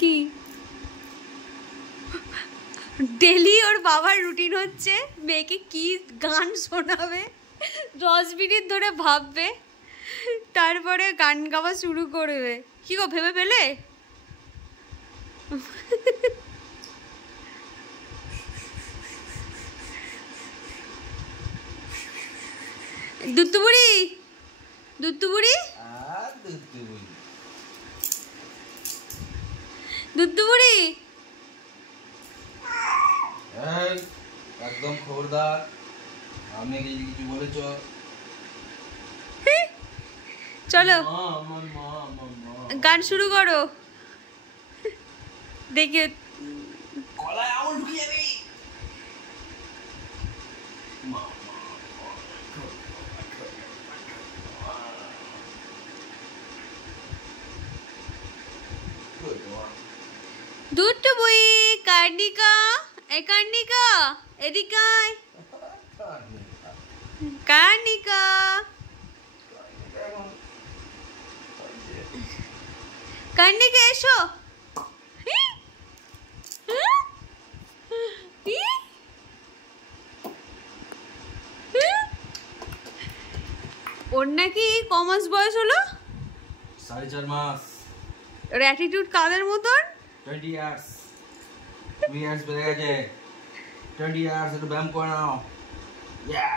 কি ডেলি ওর বাবার রুটিন হচ্ছে মেয়েকে কি গান শোনাবে, 10 মিনিট ধরে ভাববে, তারপরে গান গাওয়া শুরু করবে। কি গো ভেবে পেলে? দুত্তুবুড়ি দুত্তুবুড়ি দুত্তুবুড়ি একদম খবরদার, আমি কিছু বলেছ? চলো গান শুরু করো, দেখে গলায় আঙুল ঢুকিয়ে যাবে। দুত্তুবুড়ি কার্নিকা, এই কার্নিকা এদিকে আয়, কার্নিকা কার্নিকা এসো। ওর নাকি কমাস বয়স হলো? 4.5 মাস। ওর অ্যাটিটিউড কাদের মতন? 20 ইয়ার্স, 2 ইয়ার্স বেড়ে গেছে। 20 ইয়ার্স, একটু ব্যায়াম করে নাও। ইয়া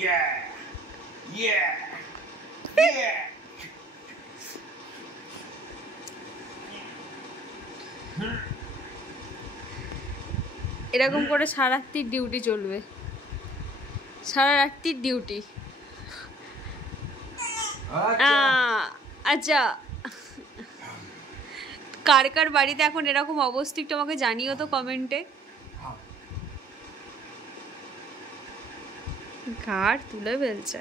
ইয়া ইয়া ইয়া। এরকম করে সারা রাত্রির ডিউটি চলবে, সারা রাত্রির ডিউটি। আচ্ছা, কার কার বাড়িতে এখন এরকম অবস্থা একটু আমাকে জানিও তো কমেন্টে। ঘাড় তুলে ফেলছে।